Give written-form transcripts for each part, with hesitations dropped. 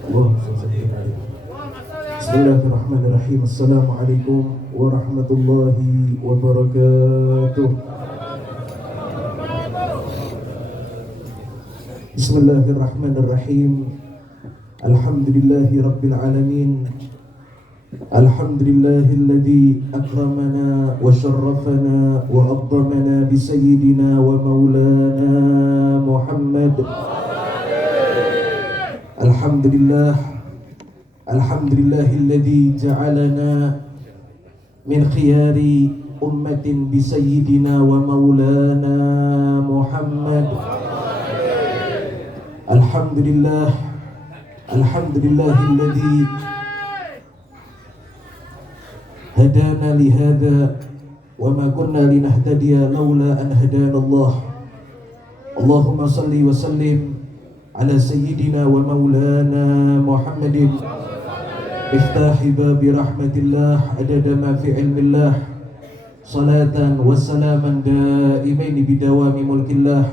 Bismillahirrahmanirrahim. Assalamualaikum warahmatullahi wabarakatuh. Bismillahirrahmanirrahim. Alhamdulillahi rabbil alamin. Alhamdulillahilladzi akramana wa syarrafana wa addamana bi sayyidina wa maulana Muhammad. Alhamdulillahilladzi ja'alana min khiyari ummatin bi sayyidina wa maulana Muhammad. Alhamdulillahilladzi hadana li hadha wa ma kunna linahtadiya laula an hadana Allah. Allahumma salli wa sallim ala sayyidina wa maulana Muhammadin miftahi babi rahmatillah adada ma fi ilmillah salatan wa salaman daimaini bidawami mulkillah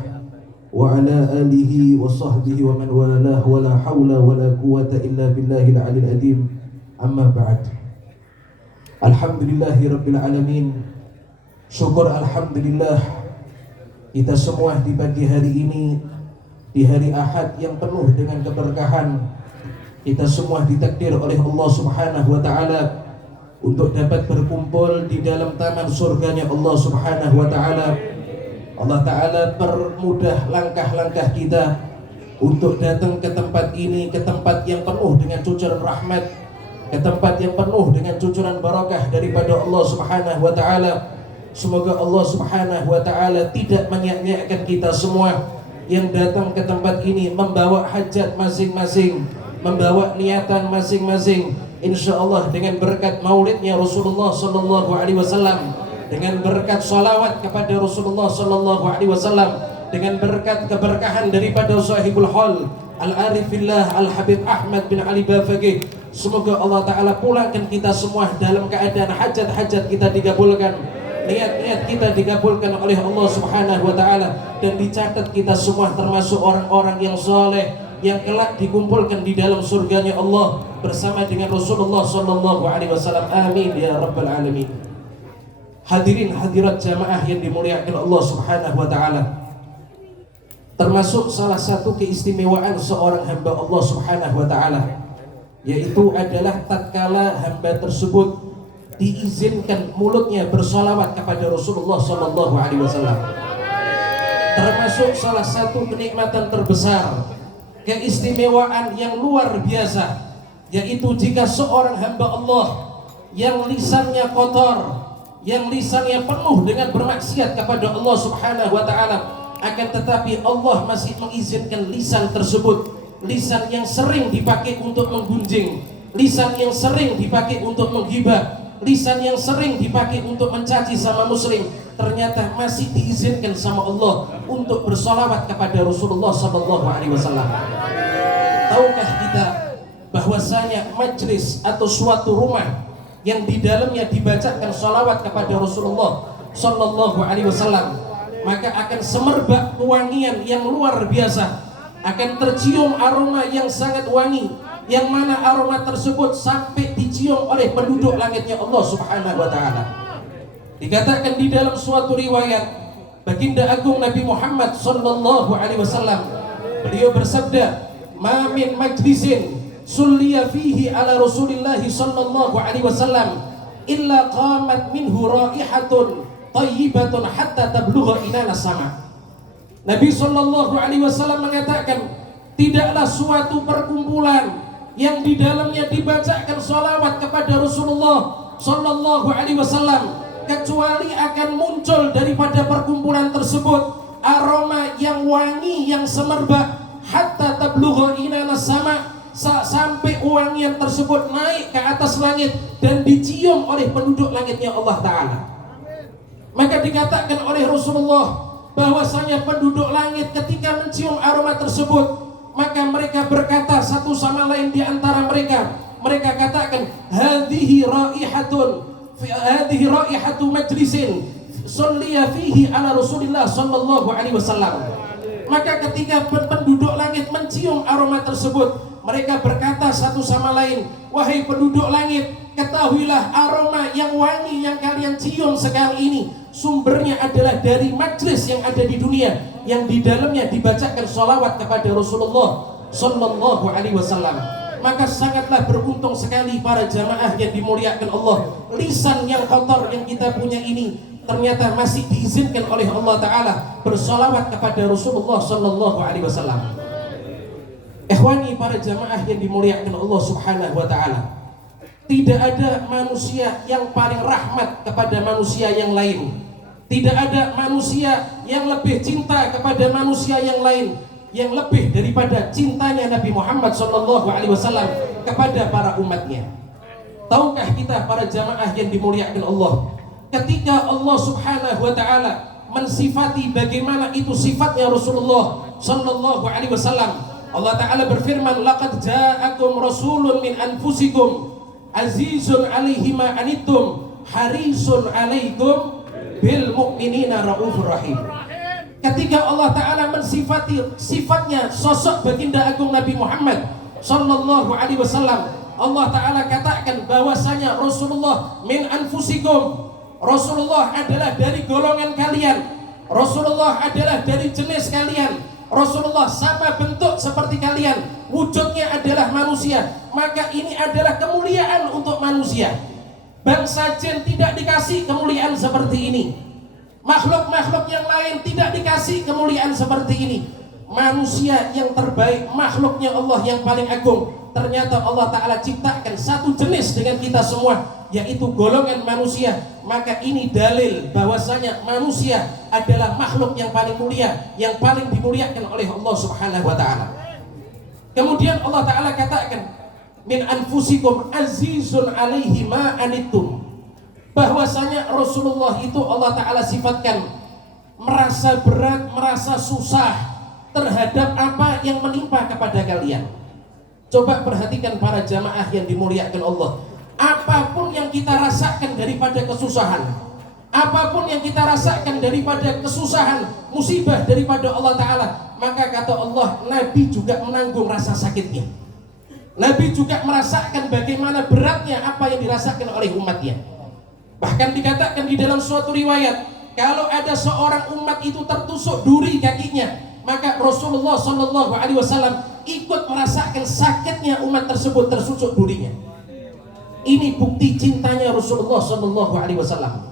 wa ala alihi wa sahbihi wa man walah wa la hawla wa la quwata illa billahil alil adim. Amma ba'd. Alhamdulillahi rabbil alamin. Syukur alhamdulillah kita semua di pagi hari ini, di hari Ahad yang penuh dengan keberkahan, kita semua ditakdir oleh Allah Subhanahu wa taala untuk dapat berkumpul di dalam taman surganya Allah Subhanahu wa taala. Allah taala permudah langkah-langkah kita untuk datang ke tempat ini, ke tempat yang penuh dengan cucuran rahmat, ke tempat yang penuh dengan cucuran barakah daripada Allah Subhanahu wa taala. Semoga Allah Subhanahu wa taala tidak menyia-nyiakan kita semua yang datang ke tempat ini membawa hajat masing-masing, membawa niatan masing-masing, insyaallah dengan berkat maulidnya Rasulullah sallallahu alaihi wasallam, dengan berkat salawat kepada Rasulullah sallallahu alaihi wasallam, dengan berkat keberkahan daripada sahibul hal Al-Arifillah Al-Habib Ahmad bin Ali Bafaqih. Semoga Allah Ta'ala pulangkan kita semua dalam keadaan hajat-hajat kita dikabulkan, niat-niat kita dikabulkan oleh Allah Subhanahu wa Ta'ala, dan dicatat kita semua termasuk orang-orang yang soleh yang kelak dikumpulkan di dalam surganya Allah bersama dengan Rasulullah sallallahu alaihi wasallam. Amin ya rabbal alamin. Hadirin hadirat jamaah yang dimuliakan Allah Subhanahu wa Ta'ala, termasuk salah satu keistimewaan seorang hamba Allah Subhanahu wa Ta'ala, yaitu adalah tatkala hamba tersebut diizinkan mulutnya bersolawat kepada Rasulullah sallallahu alaihi wasallam. Termasuk salah satu kenikmatan terbesar, keistimewaan yang luar biasa, yaitu jika seorang hamba Allah yang lisannya kotor, yang lisannya penuh dengan bermaksiat kepada Allah Subhanahu wa taala, akan tetapi Allah masih mengizinkan lisan tersebut, lisan yang sering dipakai untuk menggunjing, lisan yang sering dipakai untuk menghibah, lisan yang sering dipakai untuk mencaci sama muslim, ternyata masih diizinkan sama Allah untuk bersolawat kepada Rasulullah sallallahu alaihi wasallam. Tahukah kita bahwasanya majlis atau suatu rumah yang di dalamnya dibacakan sholawat kepada Rasulullah sallallahu alaihi wasallam, maka akan semerbak kewangian yang luar biasa, akan tercium aroma yang sangat wangi, yang mana aroma tersebut sampai dicium oleh penduduk langitnya Allah Subhanahu wa taala. Dikatakan di dalam suatu riwayat, baginda agung Nabi Muhammad sallallahu alaihi wasallam, beliau bersabda, "Ma min majlisin sulliya fihi ala Rasulillah sallallahu alaihi wasallam illa qamat minhu raihatun thayyibatun hatta tablugha inana sama." Nabi sallallahu alaihi wasallam mengatakan, tidaklah suatu perkumpulan yang di dalamnya dibacakan sholawat kepada Rasulullah sallallahu alaihi wasallam kecuali akan muncul daripada perkumpulan tersebut aroma yang wangi, yang semerbak, hatta tablugha inana sama, sampai wangian tersebut naik ke atas langit dan dicium oleh penduduk langitnya Allah Ta'ala. Maka dikatakan oleh Rasulullah bahwasanya penduduk langit ketika mencium aroma tersebut, maka mereka berkata satu sama lain di antara mereka, mereka katakan, hadhihi raihatu majlisin salliya fihi ala Rasulillah sallallahu alaihi wasallam. Maka ketika penduduk langit mencium aroma tersebut, mereka berkata satu sama lain, wahai penduduk langit, ketahuilah aroma yang wangi yang kalian cium sekarang ini sumbernya adalah dari majlis yang ada di dunia, yang di dalamnya dibacakan sholawat kepada Rasulullah Sallallahu Alaihi Wasallam. Maka sangatlah beruntung sekali para jamaah yang dimuliakan Allah. Lisan yang kotor yang kita punya ini ternyata masih diizinkan oleh Allah Ta'ala bersolawat kepada Rasulullah Sallallahu Alaihi Wasallam. Ikhwani para jamaah yang dimuliakan Allah Subhanahu Wa Ta'ala, tidak ada manusia yang paling rahmat kepada manusia yang lain. Tidak ada manusia yang lebih cinta kepada manusia yang lain, yang lebih daripada cintanya Nabi Muhammad Sallallahu Alaihi Wasallam kepada para umatnya. Tahukah kita para jamaah yang dimuliakan Allah, ketika Allah Subhanahu Wa Ta'ala mensifati bagaimana itu sifatnya Rasulullah Sallallahu Alaihi Wasallam, Allah Ta'ala berfirman, laqad ja'akum rasulun min anfusikum azizun alaihi ma anittum harisun alaikum bil mu'minina raufur rahim. Ketika Allah Ta'ala mensifati sifatnya sosok baginda agung Nabi Muhammad Sallallahu Alaihi Wasallam, Allah Ta'ala katakan bahwasanya Rasulullah min anfusikum, Rasulullah adalah dari golongan kalian, Rasulullah adalah dari jenis kalian, Rasulullah sama bentuk seperti kalian, wujudnya adalah manusia. Maka ini adalah kemuliaan untuk manusia. Bangsa jin tidak dikasih kemuliaan seperti ini, makhluk-makhluk yang lain tidak dikasih kemuliaan seperti ini. Manusia yang terbaik, makhluknya Allah yang paling agung, ternyata Allah Ta'ala ciptakan satu jenis dengan kita semua, yaitu golongan manusia. Maka ini dalil bahwasanya manusia adalah makhluk yang paling mulia, yang paling dimuliakan oleh Allah Subhanahu Wa Ta'ala. Kemudian Allah Ta'ala katakan, min anfusikum azizun alaihi ma anittum, bahwasanya Rasulullah itu Allah Ta'ala sifatkan merasa berat, merasa susah terhadap apa yang menimpa kepada kalian. Coba perhatikan para jamaah yang dimuliakan Allah, apapun yang kita rasakan daripada kesusahan, apapun yang kita rasakan daripada kesusahan, musibah daripada Allah Ta'ala, maka kata Allah, Nabi juga menanggung rasa sakitnya. Nabi juga merasakan bagaimana beratnya apa yang dirasakan oleh umatnya. Bahkan dikatakan di dalam suatu riwayat, kalau ada seorang umat itu tertusuk duri kakinya, maka Rasulullah Sallallahu Alaihi Wasallam ikut merasakan sakitnya umat tersebut tersusuk durinya. Ini bukti cintanya Rasulullah Sallallahu Alaihi Wasallam.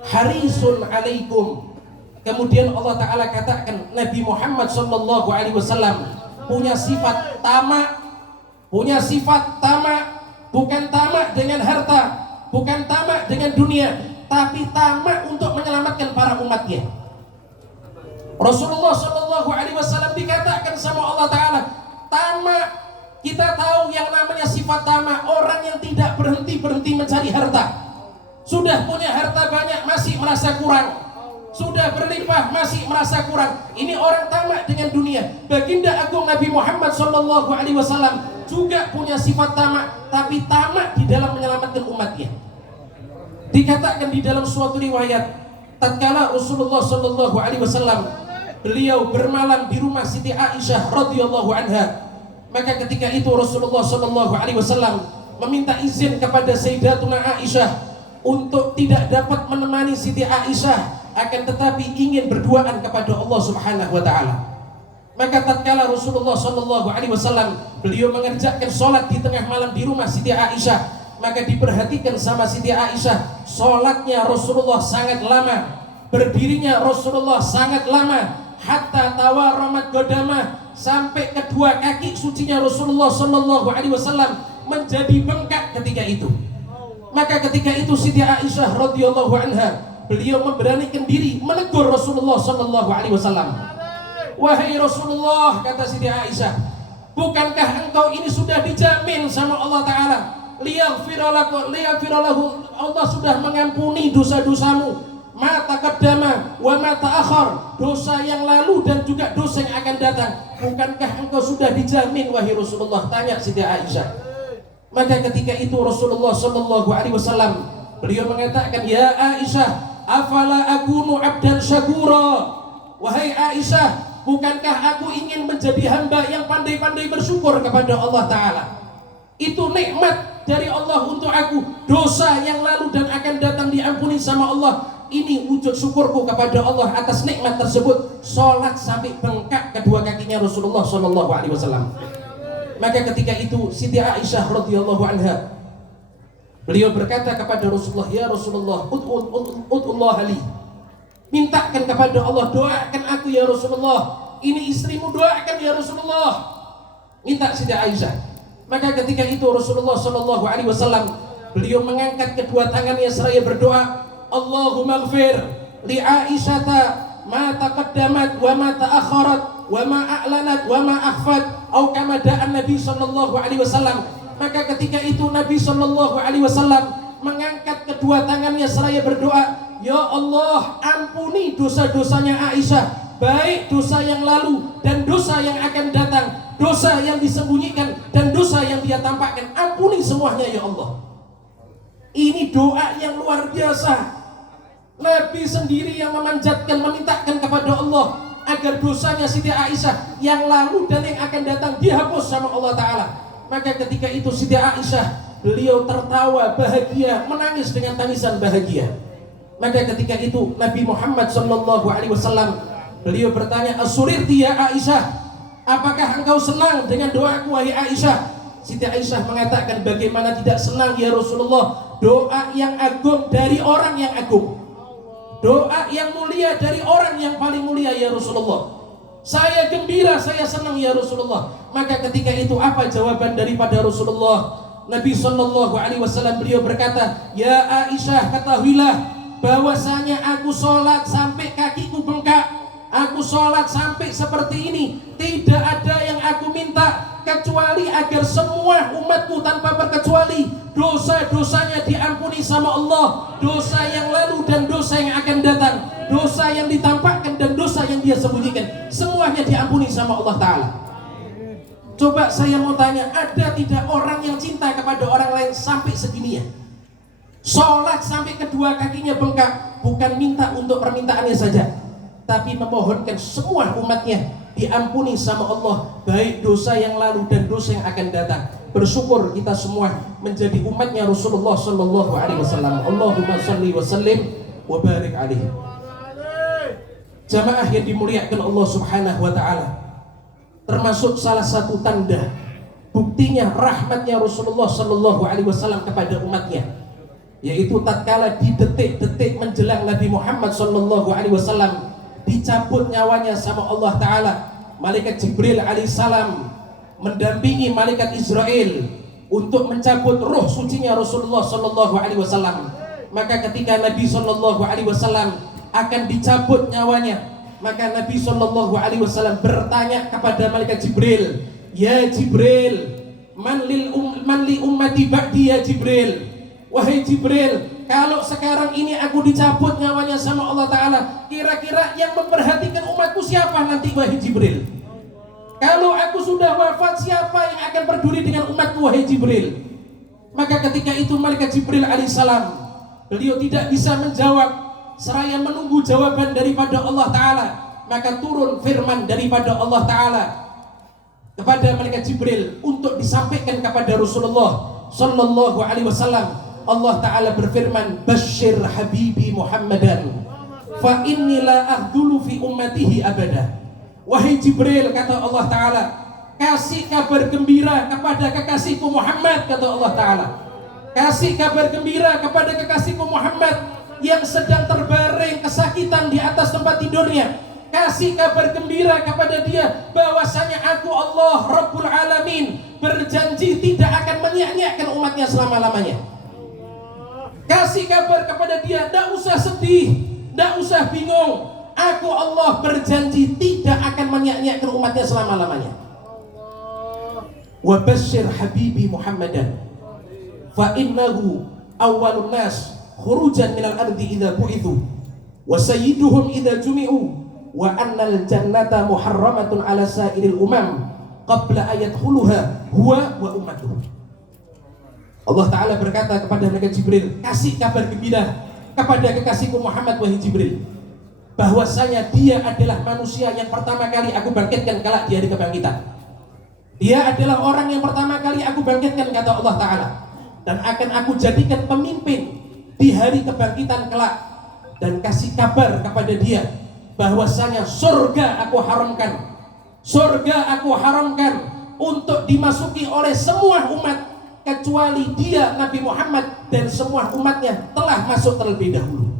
Harisun alaikum. Kemudian Allah Ta'ala katakan Nabi Muhammad Sallallahu Alaihi Wasallam punya sifat tamak, punya sifat tamak, bukan tamak dengan harta, bukan tamak dengan dunia, tapi tamak untuk menyelamatkan para umatnya. Rasulullah Sallallahu Alaihi Wasallam dikatakan sama Allah Ta'ala tamak. Kita tahu yang namanya sifat tamak, orang yang tidak berhenti mencari harta. Sudah punya harta banyak masih merasa kurang, sudah berlimpah masih merasa kurang. Ini orang tamak dengan dunia. Baginda agung Nabi Muhammad Sallallahu Alaihi Wasallam juga punya sifat tamak, tapi tamak di dalam menyelamatkan umatnya. Dikatakan di dalam suatu riwayat, tatkala Rasulullah Sallallahu Alaihi Wasallam beliau bermalam di rumah Siti Aisyah radhiyallahu anha, maka ketika itu Rasulullah Sallallahu Alaihi Wasallam meminta izin kepada Sayyidatuna Aisyah untuk tidak dapat menemani Siti Aisyah, akan tetapi ingin berduaan kepada Allah Subhanahu Wa Ta'ala. Maka tatkala Rasulullah Sallallahu Alaihi Wasallam beliau mengerjakan sholat di tengah malam di rumah Siti Aisyah, maka diperhatikan sama Siti Aisyah, sholatnya Rasulullah sangat lama, berdirinya Rasulullah sangat lama, hatta tawaramat godamah, sampai kedua kaki sucinya Rasulullah Sallallahu Alaihi Wasallam menjadi bengkak ketika itu. Maka ketika itu Siti Aisyah radhiyallahu anha beliau memberanikan diri menegur Rasulullah Sallallahu Alaihi Wasallam. Wahai Rasulullah, kata Siti Aisyah, bukankah engkau ini sudah dijamin sama Allah Ta'ala, liyaghfiralahu, Allah sudah mengampuni dosa-dosamu, ma taqaddama wa ma ta'akhir, dosa yang lalu dan juga dosa yang akan datang. Bukankah engkau sudah dijamin wahai Rasulullah? Tanya Siti Aisyah. Maka ketika itu Rasulullah Sallallahu Alaihi Wasallam beliau mengatakan, ya Aisyah, afala akunu abdan syakura. Wahai Aisyah, bukankah aku ingin menjadi hamba yang pandai-pandai bersyukur kepada Allah Ta'ala? Itu nikmat dari Allah untuk aku. Dosa yang lalu dan akan datang diampuni sama Allah. Ini wujud syukurku kepada Allah atas nikmat tersebut. Sholat sampai bengkak kedua kakinya Rasulullah SAW. Maka ketika itu Siti Aisyah radhiyallahu anha, beliau berkata kepada Rasulullah, ya Rasulullah, ud'ullah li, mintakan kepada Allah, doakan aku ya Rasulullah, ini istrimu, doakan ya Rasulullah, minta Siti Aisyah. Maka ketika itu Rasulullah SAW, beliau mengangkat kedua tangannya seraya berdoa, Allahumma ighfir li Aisyata ma taqaddamat wa ma ta'akharat wa ma a'lanat wa ma akhfat, atau kama da'an Nabi SAW. Maka ketika itu Nabi SAW mengangkat kedua tangannya seraya berdoa, ya Allah, ampuni dosa-dosanya Aisyah, baik dosa yang lalu dan dosa yang akan datang, dosa yang disembunyikan dan dosa yang dia tampakkan, ampuni semuanya ya Allah. Ini doa yang luar biasa. Nabi sendiri yang memanjatkan, memintakan kepada Allah agar dosanya Siti Aisyah yang lalu dan yang akan datang dihapus sama Allah Ta'ala. Maka ketika itu Siti Aisyah, beliau tertawa bahagia, menangis dengan tangisan bahagia. Maka ketika itu Nabi Muhammad SAW, beliau bertanya, As-surirti ya Aisyah, apakah engkau senang dengan doaku wahai Aisyah? Siti Aisyah mengatakan, bagaimana tidak senang ya Rasulullah, doa yang agung dari orang yang agung, doa yang mulia dari orang yang paling mulia ya Rasulullah. Saya gembira, saya senang ya Rasulullah. Maka ketika itu apa jawaban daripada Rasulullah? Nabi SAW beliau berkata, ya Aisyah, ketahuilah bahwasanya aku sholat sampai kakiku bengkak, aku sholat sampai seperti ini, tidak ada yang aku minta kecuali agar semua umatku tanpa terkecuali dosa-dosanya diampuni sama Allah, dosa yang lalu dan dosa yang akan datang, dosa yang ditampakkan dan dosa yang dia sembunyikan, semuanya diampuni sama Allah Ta'ala. Coba saya mau tanya, ada tidak orang yang cinta kepada orang lain sampai segini ya? Sholat sampai kedua kakinya bengkak, bukan minta untuk permintaannya saja, tapi memohonkan semua umatnya diampuni sama Allah, baik dosa yang lalu dan dosa yang akan datang. Bersyukur kita semua menjadi umatnya Rasulullah Sallallahu Alaihi Wasallam. Allahumma salli wa sallim wa barik alaihi. Jamaah yang dimuliakan Allah Subhanahu Wa Taala, termasuk salah satu tanda buktinya rahmatnya Rasulullah Sallallahu Alaihi Wasallam kepada umatnya, yaitu tatkala di detik-detik menjelang Nabi Muhammad Sallallahu Alaihi Wasallam dicabut nyawanya sama Allah Ta'ala, malaikat Jibril alaihissalam mendampingi malaikat Israel untuk mencabut roh sucinya Rasulullah Sallallahu Alaihi Wasallam. Maka ketika Nabi Sallallahu Alaihi Wasallam akan dicabut nyawanya, maka Nabi Sallallahu Alaihi Wasallam bertanya kepada malaikat Jibril, ya Jibril, man li ummati ba'di ya Jibril, wahai Jibril, kalau sekarang ini aku dicabut nyawanya sama Allah Ta'ala, kira-kira yang memperhatikan umatku siapa nanti wahai Jibril? Kalau aku sudah wafat, siapa yang akan peduli dengan umatku wahai Jibril? Maka ketika itu malaikat Jibril alaihissalam, beliau tidak bisa menjawab, seraya menunggu jawaban daripada Allah Ta'ala. Maka turun firman daripada Allah Ta'ala kepada malaikat Jibril untuk disampaikan kepada Rasulullah Sallallahu Alaihi Wasallam. Allah Ta'ala berfirman, Bashir habibi Muhammadan fa inni la ahdulu fi ummatihi abada. Wahai Jibril, kata Allah Ta'ala, kasih kabar gembira kepada kekasihku Muhammad, kata Allah Ta'ala. Kasih kabar gembira kepada kekasihku Muhammad yang sedang terbaring kesakitan di atas tempat tidurnya. Kasih kabar gembira kepada dia bahwasanya aku Allah Rabbul Alamin berjanji tidak akan menyia-nyiakan umatnya selama-lamanya. Kasih kabar kepada dia, tidak usah sedih, tidak usah bingung, aku Allah berjanji tidak akan menyia-nyiakan umatnya selama-lamanya. Wa basyir habibi Muhammadan fa innahu awwalun nas khurujan minal ardi idza bu'ithu wa sayyiduhum idza jumi'u wa annal jannata muharramatun ala sa'iril umam qabla ayadkhuluha huwa wa ummatuhu. Allah Ta'ala berkata kepada malaikat Jibril, kasih kabar gembira kepada kekasihku Muhammad wahai Jibril, bahwasanya dia adalah manusia yang pertama kali aku bangkitkan kelak di hari kebangkitan. Dia adalah orang yang pertama kali aku bangkitkan, kata Allah Ta'ala, dan akan aku jadikan pemimpin di hari kebangkitan kelak, dan kasih kabar kepada dia bahwasanya surga aku haramkan untuk dimasuki oleh semua umat kecuali dia Nabi Muhammad dan semua umatnya telah masuk terlebih dahulu.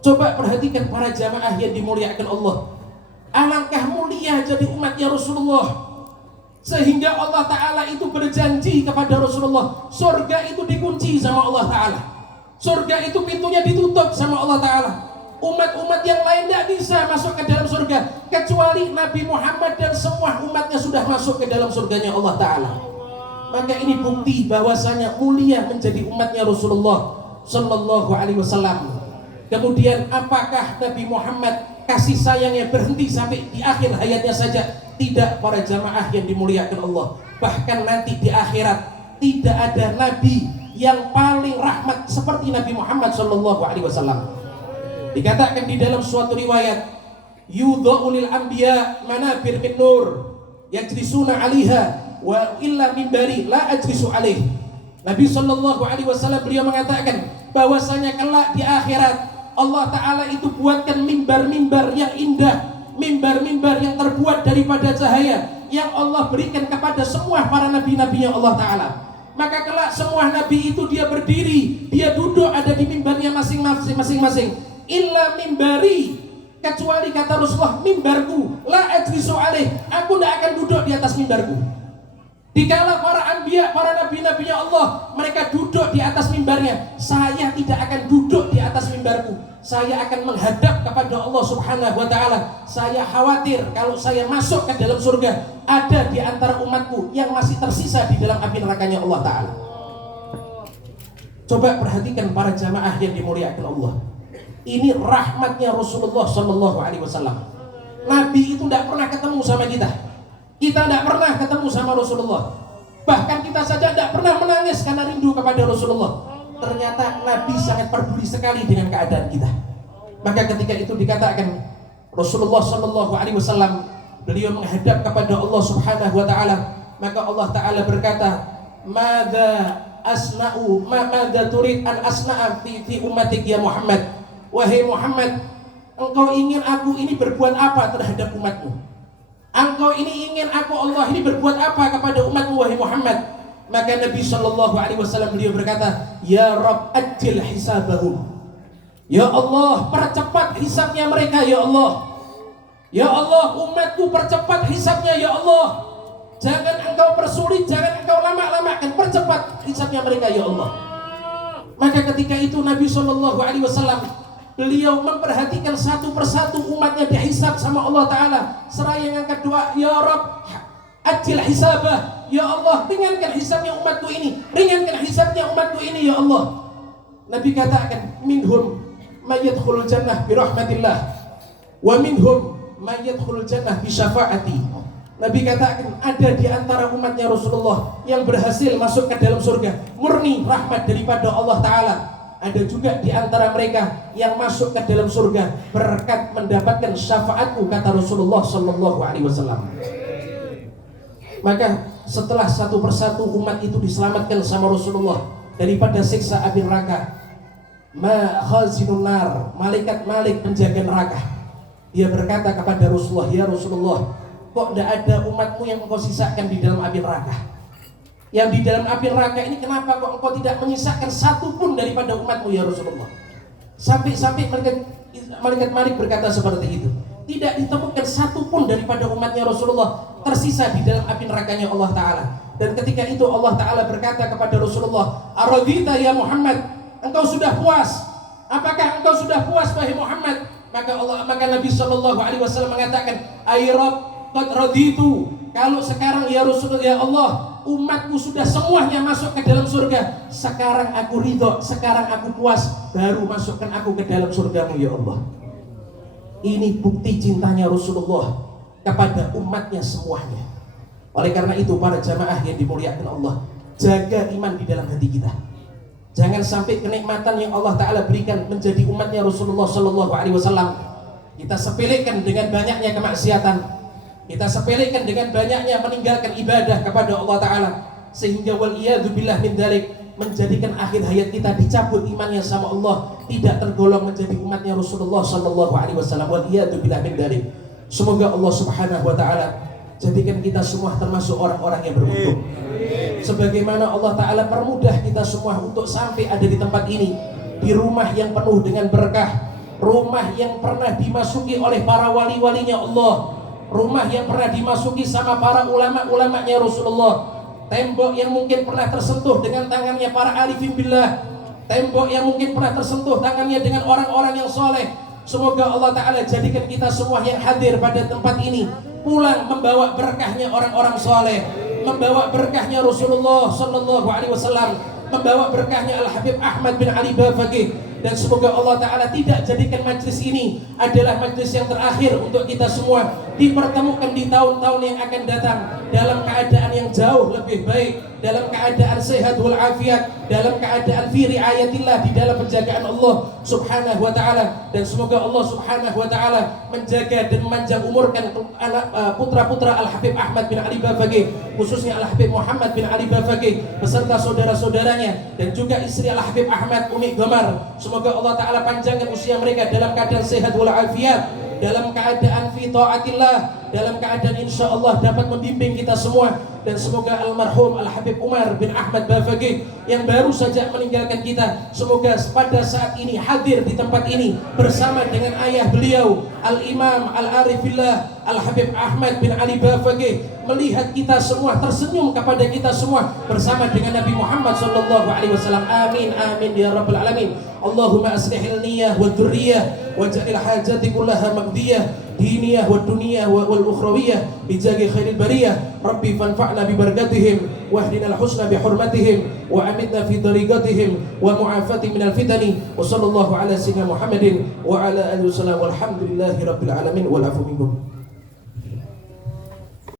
Coba perhatikan para jamaah yang dimuliakan Allah, alangkah mulia jadi umatnya Rasulullah, sehingga Allah Ta'ala itu berjanji kepada Rasulullah, surga itu dikunci sama Allah Ta'ala, surga itu pintunya ditutup sama Allah Ta'ala. Umat-umat yang lain tidak bisa masuk ke dalam surga kecuali Nabi Muhammad dan semua umatnya sudah masuk ke dalam surganya Allah Ta'ala. Maka ini bukti bahwasanya mulia menjadi umatnya Rasulullah Sallallahu Alaihi Wasallam. Kemudian apakah Nabi Muhammad kasih sayangnya berhenti sampai di akhir hayatnya saja? Tidak, para jamaah yang dimuliakan Allah. Bahkan nanti di akhirat tidak ada nabi yang paling rahmat seperti Nabi Muhammad Sallallahu Alaihi Wasallam. Dikatakan di dalam suatu riwayat, yudha'u lil anbiya manabir min nur yajlisuna 'alaiha wa illa minbari la ajlisu 'alaih. Nabi Sallallahu Alaihi Wasallam beliau mengatakan bahwasanya kelak di akhirat Allah Ta'ala itu buatkan mimbar-mimbar yang indah, mimbar-mimbar yang terbuat daripada cahaya yang Allah berikan kepada semua para nabi-nabinya Allah Ta'ala. Maka kelak semua nabi itu dia berdiri, dia duduk ada di mimbarnya masing-masing. Illa mimbari, kecuali kata Rasulullah, mimbarku la ajlisu alaih, aku tidak akan duduk di atas mimbarku. Dikala para anbiya, para nabi-nabinya Allah, mereka duduk di atas mimbarnya, saya tidak akan duduk di atas mimbarku. Saya akan menghadap kepada Allah Subhanahu wa Ta'ala. Saya khawatir kalau saya masuk ke dalam surga, ada di antara umatku yang masih tersisa di dalam api nerakanya Allah Ta'ala. Coba perhatikan para jamaah yang dimuliakan Allah. Ini rahmatnya Rasulullah Sallallahu Alaihi Wasallam. Nabi itu tidak pernah ketemu sama kita. Kita tidak pernah ketemu sama Rasulullah. Bahkan kita saja tidak pernah menangis karena rindu kepada Rasulullah. Ternyata Nabi sangat peduli sekali dengan keadaan kita. Maka ketika itu dikatakan Rasulullah Sallallahu Alaihi Wasallam, beliau menghadap kepada Allah Subhanahu Wa Taala. Maka Allah Taala berkata, Mada turid an asna'a fi ummatik ya Muhammad. Wahai Muhammad, engkau ingin aku ini berbuat apa terhadap umatmu? Engkau ini ingin aku Allah ini berbuat apa kepada umatmu wahai Muhammad? Maka Nabi Sallallahu Alaihi Wasallam beliau berkata, Ya Rabb ajil hisabahum. Ya Allah, percepat hisabnya mereka ya Allah. Ya Allah, umatku percepat hisabnya ya Allah. Jangan engkau persulit, jangan engkau lama-lamakan, percepat hisabnya mereka ya Allah. Maka ketika itu Nabi Sallallahu Alaihi Wasallam beliau memperhatikan satu persatu umatnya dihisab sama Allah Ta'ala. Seraya yang kedua, Ya Rabb ajil hisabah. Ya Allah, ringankan hisabnya umatku ini, ringankan hisabnya umatku ini ya Allah. Nabi katakan, minhum mayyadkhulul jannah birahmatillah wa minhum mayyadkhulul jannah bisyafaati. Nabi katakan ada di antara umatnya Rasulullah yang berhasil masuk ke dalam surga murni rahmat daripada Allah Ta'ala. Ada juga di antara mereka yang masuk ke dalam surga berkat mendapatkan syafaatku, kata Rasulullah Sallallahu Alaihi Wasallam. Maka setelah satu persatu umat itu diselamatkan sama Rasulullah daripada siksa api neraka, khazinun nar, malaikat penjaga neraka, dia berkata kepada Rasulullah, Ya Rasulullah, kok tidak ada umatmu yang engkau sisakan di dalam api neraka? Yang di dalam api neraka ini kenapa kok engkau tidak menyisakan satu pun daripada umatmu ya Rasulullah? Sampai malaikat berkata seperti itu. Tidak ditemukan satu pun daripada umatnya Rasulullah tersisa di dalam api nerakanya Allah Ta'ala. Dan ketika itu Allah Ta'ala berkata kepada Rasulullah, Aradita ya Muhammad, engkau sudah puas? Apakah engkau sudah puas wahai Muhammad? Maka Nabi Sallallahu Alaihi Wasallam mengatakan, Ay Rabb qad raditu. Kalau sekarang ya Rasulullah, ya Allah, umatku sudah semuanya masuk ke dalam surga, sekarang aku ridho, sekarang aku puas, baru masukkan aku ke dalam surgamu ya Allah. Ini bukti cintanya Rasulullah kepada umatnya semuanya. Oleh karena itu para jamaah yang dimuliakan Allah, jaga iman di dalam hati kita. Jangan sampai kenikmatan yang Allah Ta'ala berikan menjadi umatnya Rasulullah Sallallahu Alaihi Wasallam kita sepelekan dengan banyaknya kemaksiatan, kita sepelekan dengan banyaknya meninggalkan ibadah kepada Allah Ta'ala, sehingga waliyadzubillah min dzalik menjadikan akhir hayat kita dicabut imannya sama Allah, tidak tergolong menjadi umatnya Rasulullah sallallahu alaihi wasallam. Waliyadzubillah min dzalik. Semoga Allah Subhanahu wa taala jadikan kita semua termasuk orang-orang yang beruntung. Sebagaimana Allah Ta'ala permudah kita semua untuk sampai ada di tempat ini, di rumah yang penuh dengan berkah, rumah yang pernah dimasuki oleh para wali-walinya Allah, rumah yang pernah dimasuki sama para ulama-ulamanya Rasulullah, tembok yang mungkin pernah tersentuh dengan tangannya para arifin billah, tembok yang mungkin pernah tersentuh tangannya dengan orang-orang yang soleh. Semoga Allah Ta'ala jadikan kita semua yang hadir pada tempat ini pulang membawa berkahnya orang-orang soleh, membawa berkahnya Rasulullah Sallallahu Alaihi Wasallam, membawa berkahnya Al-Habib Ahmad bin Ali Bafaqih. Dan semoga Allah Ta'ala tidak jadikan majlis ini adalah majlis yang terakhir untuk kita semua dipertemukan di tahun-tahun yang akan datang dalam keadaan yang jauh lebih baik, dalam keadaan sehat walafiat, dalam keadaan fi riayatillah, di dalam penjagaan Allah Subhanahu wa Ta'ala. Dan semoga Allah Subhanahu wa Ta'ala menjaga dan memanjang umurkan anak putra-putra Al-Habib Ahmad bin Ali Bafaqih, khususnya Al-Habib Muhammad bin Ali Bafaqih beserta saudara-saudaranya, dan juga istri Al-Habib Ahmad Umi Gomar. Semoga Allah Ta'ala panjangkan usia mereka dalam keadaan sehat walafiat, dalam keadaan fi ta'atillah, dalam keadaan insya Allah dapat membimbing kita semua. Dan semoga almarhum Al-Habib Umar bin Ahmad Bafaqih yang baru saja meninggalkan kita, semoga pada saat ini hadir di tempat ini bersama dengan ayah beliau Al-Imam Al-Arifillah Al-Habib Ahmad bin Ali Bafaqih, melihat kita semua tersenyum kepada kita semua bersama dengan Nabi Muhammad sallallahu alaihi wasallam. Amin amin ya rabbal alamin. Allahumma aslihil niyyah wa dzurriyyah waj'al hajati kullaha maqdiyah diniyah wa dunyah wal ukhrawiyah bijagi khairil bariyah. Rabbi fanfa'na bi barakatihim wahdina al-husna bi hurmatihim wa amitna fi tariqatihim wa mu'afati minal fitani. Wa sallallahu ala sayyidina Muhammadin wa ala alihi wasallam walhamdulillahi rabbil alamin wal afu minkum.